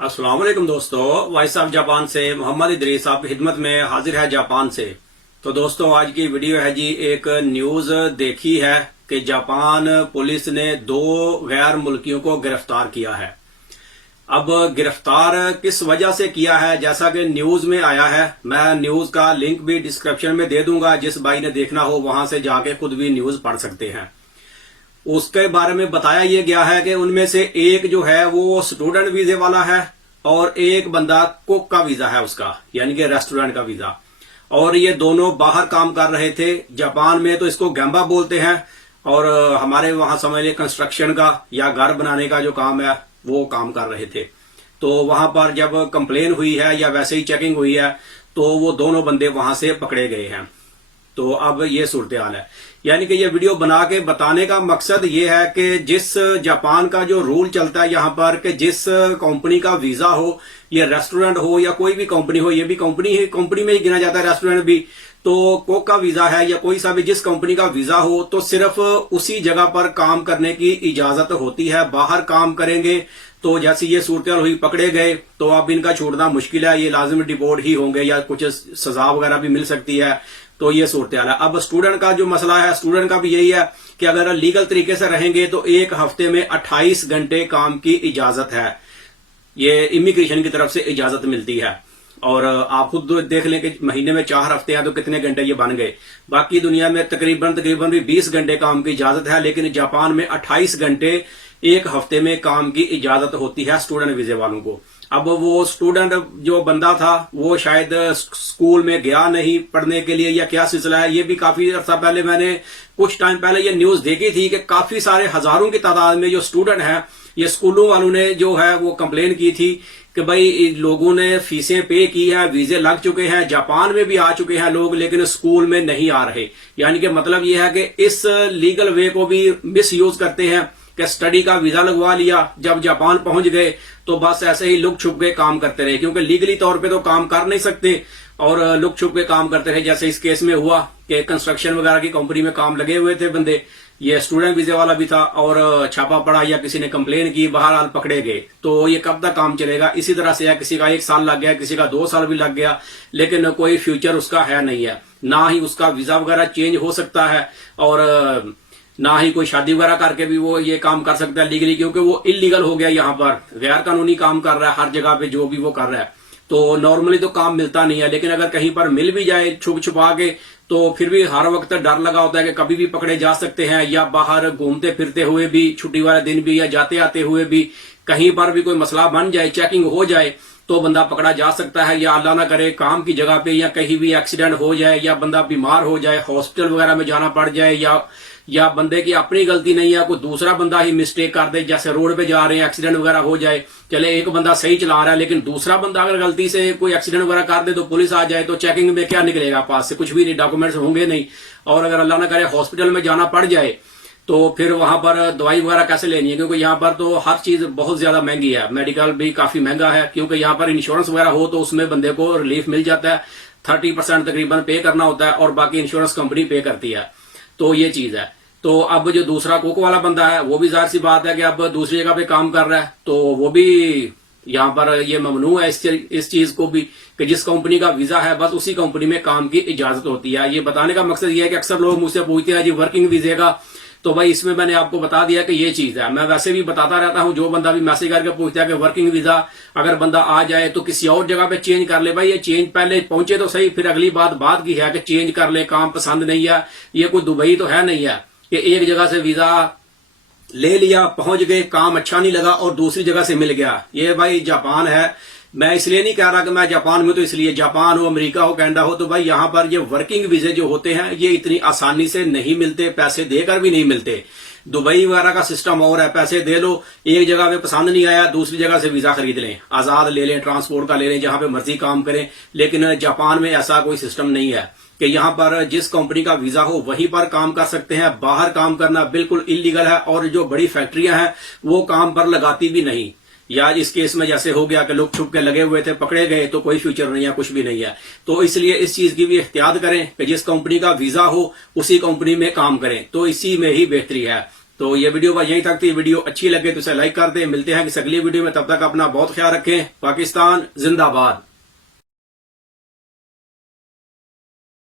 अस्सलाम वालेकुम दोस्तों, वॉइस ऑफ जापान से मोहम्मद इदरीस आपकी खिदमत में हाजिर है जापान से। तो दोस्तों, आज की वीडियो है जी, एक न्यूज देखी है कि जापान पुलिस ने 2 गैर मुल्कियों को गिरफ्तार किया है। अब गिरफ्तार किस वजह से किया है, जैसा कि न्यूज में आया है, मैं न्यूज का लिंक भी डिस्क्रिप्शन में दे दूंगा, जिस भाई ने देखना हो वहां से जाके खुद भी न्यूज पढ़ सकते हैं। उसके बारे में बताया यह गया है कि उनमें से एक जो है वो स्टूडेंट वीजे वाला है और एक बंदा कुक का वीजा है उसका, यानी कि रेस्टोरेंट का वीजा। और ये दोनों बाहर काम कर रहे थे। जापान में तो इसको गैम्बा बोलते हैं और हमारे वहां समझ लिया कंस्ट्रक्शन का या घर बनाने का जो काम है वो काम कर रहे थे। तो वहां पर जब कंप्लेन हुई है या वैसे ही चेकिंग हुई है तो वो दोनों बंदे वहां से पकड़े गए हैं। तो अब ये सूरत हाल है, यानी कि ये वीडियो बना के बताने का मकसद ये है कि जिस जापान का जो रूल चलता है यहाँ पर कि जिस कंपनी का वीजा हो, ये रेस्टोरेंट हो या कोई भी कंपनी हो, ये भी कंपनी में ही गिना जाता है रेस्टोरेंट भी। तो कोक का वीजा है या कोई सा भी जिस कंपनी का वीजा हो तो सिर्फ उसी जगह पर काम करने की इजाजत होती है। बाहर काम करेंगे तो जैसे ये सूरत हुई, पकड़े गए तो अब इनका छूटना मुश्किल है, ये लाजिम डिपोर्ट ही होंगे या कुछ सजा वगैरह भी मिल सकती है। तो ये सूरत हाल है। अब स्टूडेंट का जो मसला है, स्टूडेंट का भी यही है कि अगर लीगल तरीके से रहेंगे तो एक हफ्ते में 28 घंटे काम की इजाजत है, ये इमिग्रेशन की तरफ से इजाजत मिलती है। और आप खुद देख लें कि महीने में 4 हफ्ते हैं तो कितने घंटे ये बन गए। बाकी दुनिया में तकरीबन भी 20 घंटे काम की इजाजत है, लेकिन जापान में 28 घंटे एक हफ्ते में काम की इजाजत होती है स्टूडेंट वीजे वालों को। अब वो स्टूडेंट जो बंदा था वो शायद स्कूल में गया नहीं पढ़ने के लिए या क्या सिलसिला है, ये भी काफी अर्सा पहले मैंने कुछ टाइम पहले ये न्यूज देखी थी कि काफी सारे हजारों की तादाद में जो स्टूडेंट हैं, ये स्कूलों वालों ने जो है वो कंप्लेन की थी कि भाई लोगों ने फीसें पे की है, वीजे लग चुके हैं, जापान में भी आ चुके हैं लोग, लेकिन स्कूल में नहीं आ रहे। यानी कि मतलब ये है कि इस लीगल वे को भी मिस यूज करते हैं कि स्टडी का वीजा लगवा लिया, जब जापान पहुंच गए तो बस ऐसे ही लुक छुप के काम करते रहे, क्योंकि लीगली तौर पे तो काम कर नहीं सकते और लुक छुप के काम करते रहे। जैसे इस केस में हुआ कि कंस्ट्रक्शन वगैरह की कंपनी में काम लगे हुए थे बंदे, ये स्टूडेंट वीजे वाला भी था और छापा पड़ा या किसी ने कंप्लेन की, बहरहाल पकड़े गए। तो ये कब तक काम चलेगा? इसी तरह से है, किसी का 1 साल लग गया, किसी का 2 साल भी लग गया, लेकिन कोई फ्यूचर उसका है नहीं है। ना ही उसका वीजा वगैरह चेंज हो सकता है और ना ही कोई शादी वगैरह करके भी वो ये काम कर सकता है लीगली, क्योंकि वो इलीगल हो गया, यहाँ पर गैर कानूनी काम कर रहा है हर जगह पे जो भी वो कर रहा है। तो नॉर्मली तो काम मिलता नहीं है, लेकिन अगर कहीं पर मिल भी जाए छुप छुपा के तो फिर भी हर वक्त डर लगा होता है कि कभी भी पकड़े जा सकते हैं, या बाहर घूमते फिरते हुए भी, छुट्टी वाले दिन भी या जाते आते हुए भी कहीं पर भी कोई मसला बन जाए, चेकिंग हो जाए तो बंदा पकड़ा जा सकता है। या अल्लाह ना करे काम की जगह पे या कहीं भी एक्सीडेंट हो जाए या बंदा बीमार हो जाए, हॉस्पिटल वगैरह में जाना पड़ जाए, या बंदे की अपनी गलती नहीं है, कोई दूसरा बंदा ही मिस्टेक कर दे, जैसे रोड पे जा रहे हैं एक्सीडेंट वगैरह हो जाए, चले एक बंदा सही चला रहा है लेकिन दूसरा बंदा अगर गलती से कोई एक्सीडेंट वगैरह कर दे तो पुलिस आ जाए तो चेकिंग में क्या निकलेगा पास से? कुछ भी नहीं, डॉक्यूमेंट्स होंगे नहीं। और अगर अल्लाह ना करे हॉस्पिटल में जाना पड़ जाए तो फिर वहां पर दवाई वगैरह कैसे लेनी है? क्योंकि यहाँ पर तो हर चीज बहुत ज्यादा महंगी है, मेडिकल भी काफी महंगा है, क्योंकि यहाँ पर इंश्योरेंस वगैरह हो तो उसमें बंदे को रिलीफ मिल जाता है, 30% तकरीबन पे करना होता है और बाकी इंश्योरेंस कंपनी पे करती है। तो ये चीज है। तो अब जो दूसरा कोको वाला बंदा है वो भी जाहिर सी बात है कि अब दूसरी जगह पे काम कर रहा है, तो वो भी यहाँ पर ये ममनू है इस चीज को भी कि जिस कंपनी का वीजा है बस उसी कंपनी में काम की इजाजत होती है। ये बताने का मकसद ये है कि अक्सर लोग मुझसे पूछते हैं जी वर्किंग वीजे का, तो भाई इसमें मैंने आपको बता दिया कि ये चीज है। मैं वैसे भी बताता रहता हूं, जो बंदा भी मैसेज करके पूछता है कि वर्किंग वीजा अगर बंदा आ जाए तो किसी और जगह पे चेंज कर ले, भाई ये चेंज पहले पहुंचे तो सही, फिर अगली बात बाद की है कि चेंज कर ले, काम पसंद नहीं है। ये कोई दुबई तो है नहीं है कि एक जगह से वीजा ले लिया, पहुंच गए, काम अच्छा नहीं लगा और दूसरी जगह से मिल गया। ये भाई जापान है। मैं इसलिए नहीं कह रहा कि मैं जापान में, तो इसलिए जापान हो, अमेरिका हो, कनाडा हो, तो भाई यहाँ पर ये वर्किंग वीजे जो होते हैं ये इतनी आसानी से नहीं मिलते, पैसे देकर भी नहीं मिलते। दुबई वगैरह का सिस्टम और है, पैसे दे लो, एक जगह पे पसंद नहीं आया दूसरी जगह से वीजा खरीद लें, आजाद ले लें, ट्रांसपोर्ट का ले लें, जहां पे मर्जी काम करें। लेकिन जापान में ऐसा कोई सिस्टम नहीं है कि यहाँ पर जिस कंपनी का वीजा हो वहीं पर काम कर सकते हैं। बाहर काम करना बिल्कुल इलीगल है और जो बड़ी फैक्ट्रियां हैं वो काम पर लगाती भी नहीं। या इस केस में जैसे हो गया कि लोग छुप के लगे हुए थे, पकड़े गए, तो कोई फ्यूचर नहीं है, कुछ भी नहीं है। तो इसलिए इस चीज की भी एहतियात करें कि जिस कंपनी का वीजा हो उसी कंपनी में काम करें, तो इसी में ही बेहतरी है। तो ये वीडियो यहीं तक थी। वीडियो अच्छी लगे तो इसे लाइक कर दें। मिलते हैं किसी अगली वीडियो में, तब तक अपना बहुत ख्याल रखें। पाकिस्तान जिंदाबाद।